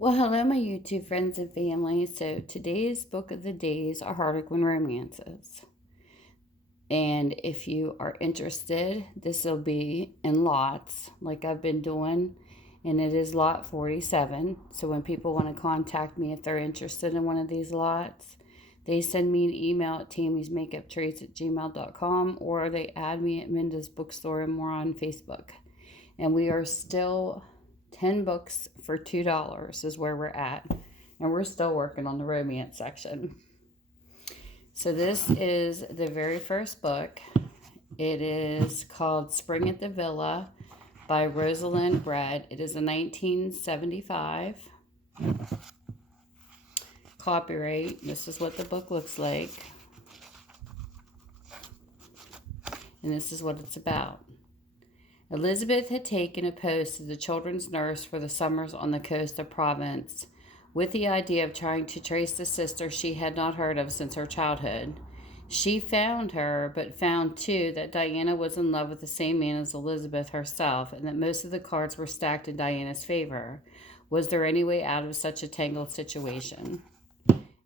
Well, hello, my YouTube friends and family. So, today's book of the days are Harlequin romances. And if you are interested, this will be in lots, like I've been doing. And it is lot 47. So, when people want to contact me if they're interested in one of these lots, they send me an email at tammysmakeuptrades@gmail.com or they add me at Minda's Bookstore and more on Facebook. And we are still 10 books for $2 is where we're at. And we're still working on the romance section. So this is the very first book. It is called Spring at the Villa by Rosalind Brett. It is a 1975 copyright. This is what the book looks like. And this is what it's about. Elizabeth had taken a post as a children's nurse for the summers on the coast of Provence, with the idea of trying to trace the sister she had not heard of since her childhood. She found her, but found too that Diana was in love with the same man as Elizabeth herself, and that most of the cards were stacked in Diana's favor. Was there any way out of such a tangled situation?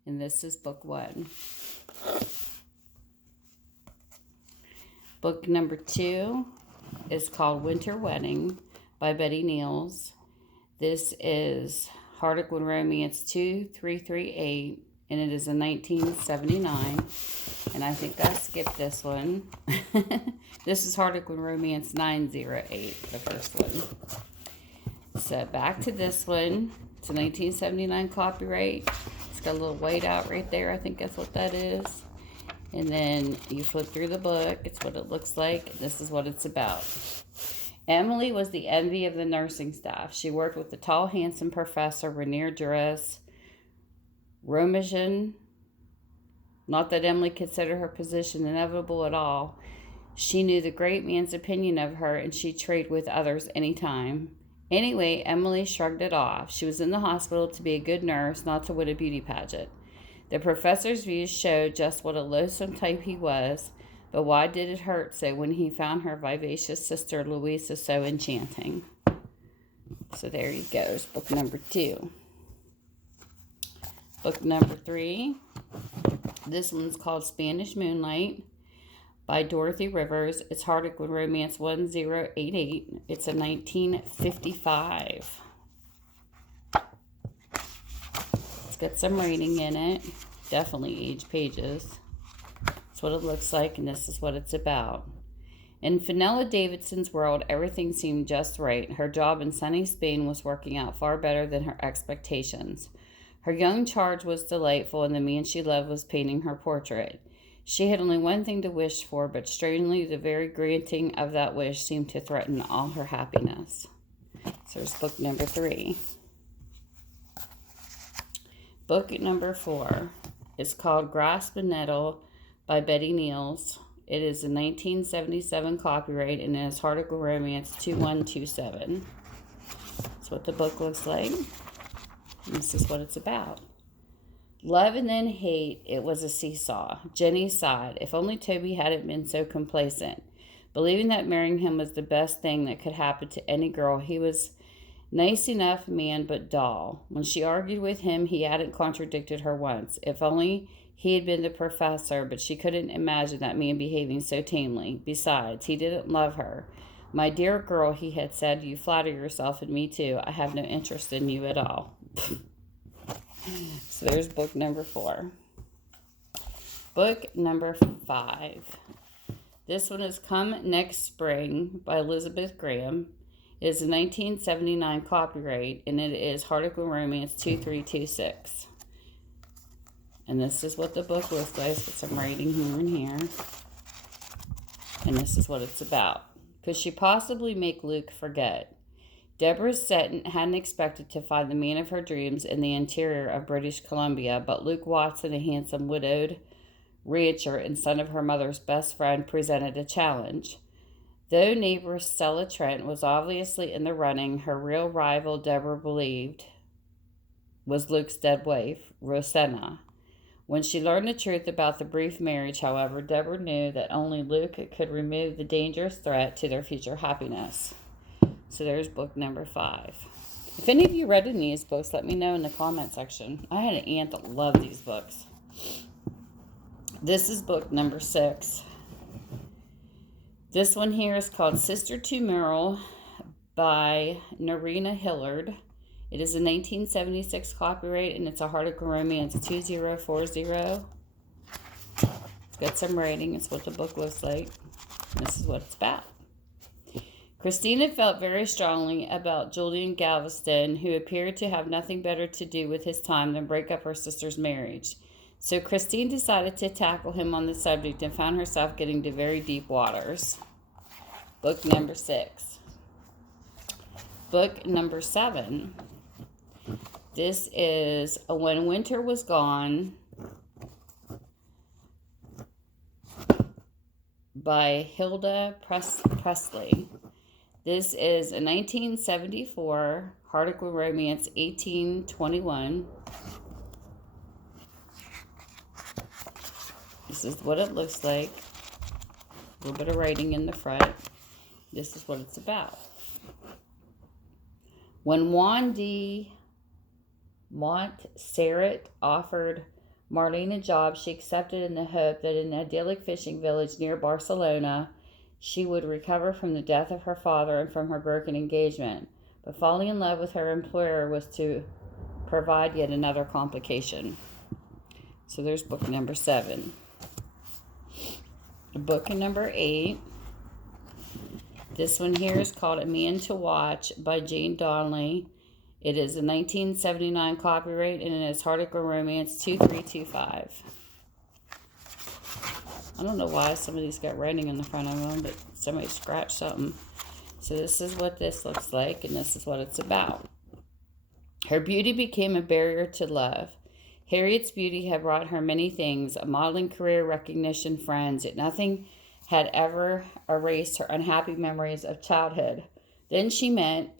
And this is book 1. Book number 2 is called Winter Wedding by Betty Neels. This is Harlequin Romance 2338, and it is a 1979. And I think I skipped this one. This is Harlequin Romance 908, the first one. So back to this one. It's a 1979 copyright. It's got a little white out right there. I think that's what that is. And then you flip through the book. It's what it looks like. This is what it's about. Emily was the envy of the nursing staff. She worked with the tall, handsome professor, Rainier Duras Romajan. Not that Emily considered her position inevitable at all. She knew the great man's opinion of her, and she'd trade with others anytime. Anyway, Emily shrugged it off. She was in the hospital to be a good nurse, not to win a beauty pageant. The professor's views showed just what a loathsome type he was, but why did it hurt so when he found her vivacious sister Louisa so enchanting? So there he goes, book number 2. Book number 3, this one's called Spanish Moonlight by Dorothy Rivers. It's Harlequin Romance 1088. It's a 1955. It's got some reading in it. Definitely aged pages. That's what it looks like, and this is what it's about. In Fenella Davidson's world, everything seemed just right. Her job in sunny Spain was working out far better than her expectations. Her young charge was delightful, and the man she loved was painting her portrait. She had only one thing to wish for, but strangely, the very granting of that wish seemed to threaten all her happiness. So there's book number 3. Book number 4 is called Grasp a Nettle by Betty Neels. It is a 1977 copyright and it is Harlequin Romance 2127. That's what the book looks like. And this is what it's about. Love and then hate, it was a seesaw. Jenny sighed. If only Toby hadn't been so complacent. Believing that marrying him was the best thing that could happen to any girl, he was nice enough man, but dull. When she argued with him, he hadn't contradicted her once. If only he had been the professor, but she couldn't imagine that man behaving so tamely. Besides, he didn't love her. My dear girl, he had said, you flatter yourself, and me too. I have no interest in you at all. So there's book number 4. Book number 5. This one is Come Next Spring by Elizabeth Graham. It is a 1979 copyright, and it is Harlequin Romance 2326. And this is what the book looks like. With some writing here and here. And this is what it's about. Could she possibly make Luke forget? Deborah Seton hadn't expected to find the man of her dreams in the interior of British Columbia, but Luke Watson, a handsome widowed rancher and son of her mother's best friend, presented a challenge. Though neighbor Stella Trent was obviously in the running, her real rival, Deborah believed, was Luke's dead wife, Rosanna. When she learned the truth about the brief marriage, however, Deborah knew that only Luke could remove the dangerous threat to their future happiness. So there's book number 5. If any of you read any of these books, let me know in the comment section. I had an aunt that loved these books. This is book number 6. This one here is called Sister to Meryl by Nerina Hillard. It is a 1976 copyright, and it's a Harlequin Romance 2040. It's got some writing. It's what the book looks like. This is what it's about. Christina felt very strongly about Julian Galveston, who appeared to have nothing better to do with his time than break up her sister's marriage. So Christine decided to tackle him on the subject and found herself getting to very deep waters. Book number 6. Book number 7. This is When Winter Was Gone by Hilda Pressley. This is a 1974 Harlequin Romance 1821. This is what it looks like. A little bit of writing in the front. This is what it's about. When Juan de Montserrat offered Marlene a job, she accepted in the hope that in an idyllic fishing village near Barcelona, she would recover from the death of her father and from her broken engagement. But falling in love with her employer was to provide yet another complication. So there's book number 7. Book number 8. This one here is called A Man to Watch by Jane Donelly. It is a 1979 copyright, and it is Harlequin Romance 2325. I don't know why some of these got writing in the front of them, but somebody scratched something. So this is what this looks like, and this is what it's about. Her beauty became a barrier to love. Harriet's beauty had brought her many things, a modeling career, recognition, friends, yet nothing had ever erased her unhappy memories of childhood. Then she met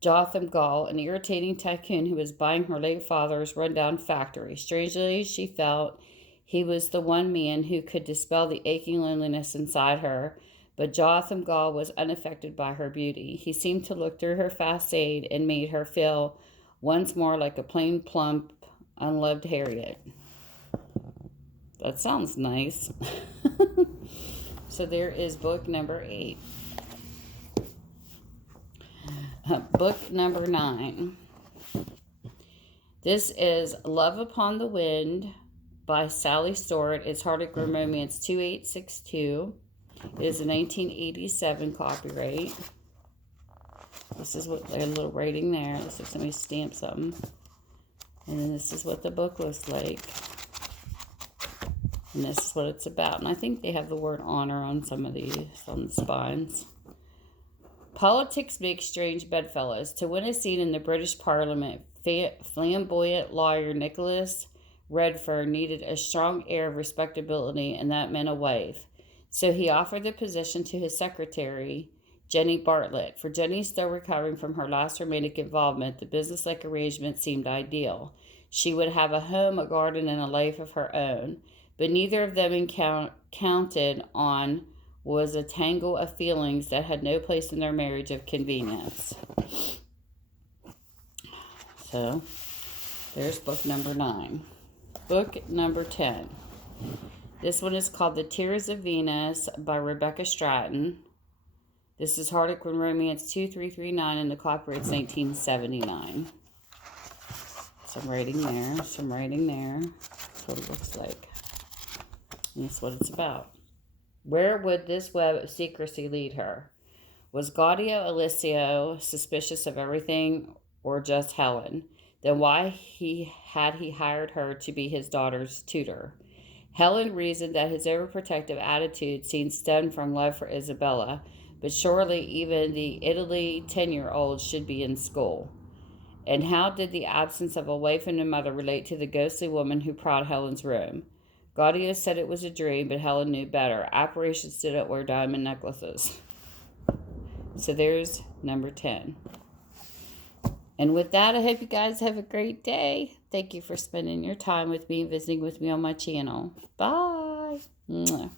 Jotham Gall, an irritating tycoon who was buying her late father's rundown factory. Strangely, she felt he was the one man who could dispel the aching loneliness inside her, but Jotham Gall was unaffected by her beauty. He seemed to look through her facade and made her feel once more like a plain, plump, unloved Harriet. That sounds nice. So there is book number 8. Book number 9. This is Love Upon the Wind by Sally Stewart. It's Harlequin Romance 2862. It is a 1987 copyright. This is what a little writing there. Looks like somebody stamped something. And then this is what the book looks like. And this is what it's about. And I think they have the word honor on some of these, on the spines. Politics make strange bedfellows. To win a seat in the British Parliament, flamboyant lawyer Nicholas Redfern needed a strong air of respectability, and that meant a wife. So he offered the position to his secretary, Jenny Bartlett. For Jenny, still recovering from her last romantic involvement, the businesslike arrangement seemed ideal. She would have a home, a garden, and a life of her own. But neither of them counted on was a tangle of feelings that had no place in their marriage of convenience. So, there's book number 9. Book number 10. This one is called The Tears of Venus by Rebecca Stratton. This is Harlequin Romance 2339, and the copyright's 1979. Some writing there, some writing there. That's what it looks like. And that's what it's about. Where would this web of secrecy lead her? Was Gaudio Alicio suspicious of everything, or just Helen? Then why had he hired her to be his daughter's tutor? Helen reasoned that his overprotective attitude seemed stemmed from love for Isabella, but surely even the Italy 10-year-old should be in school. And how did the absence of a wife and a mother relate to the ghostly woman who prowled Helen's room? Gaudio said it was a dream, but Helen knew better. Apparitions didn't wear diamond necklaces. So there's number 10. And with that, I hope you guys have a great day. Thank you for spending your time with me and visiting with me on my channel. Bye. Mwah.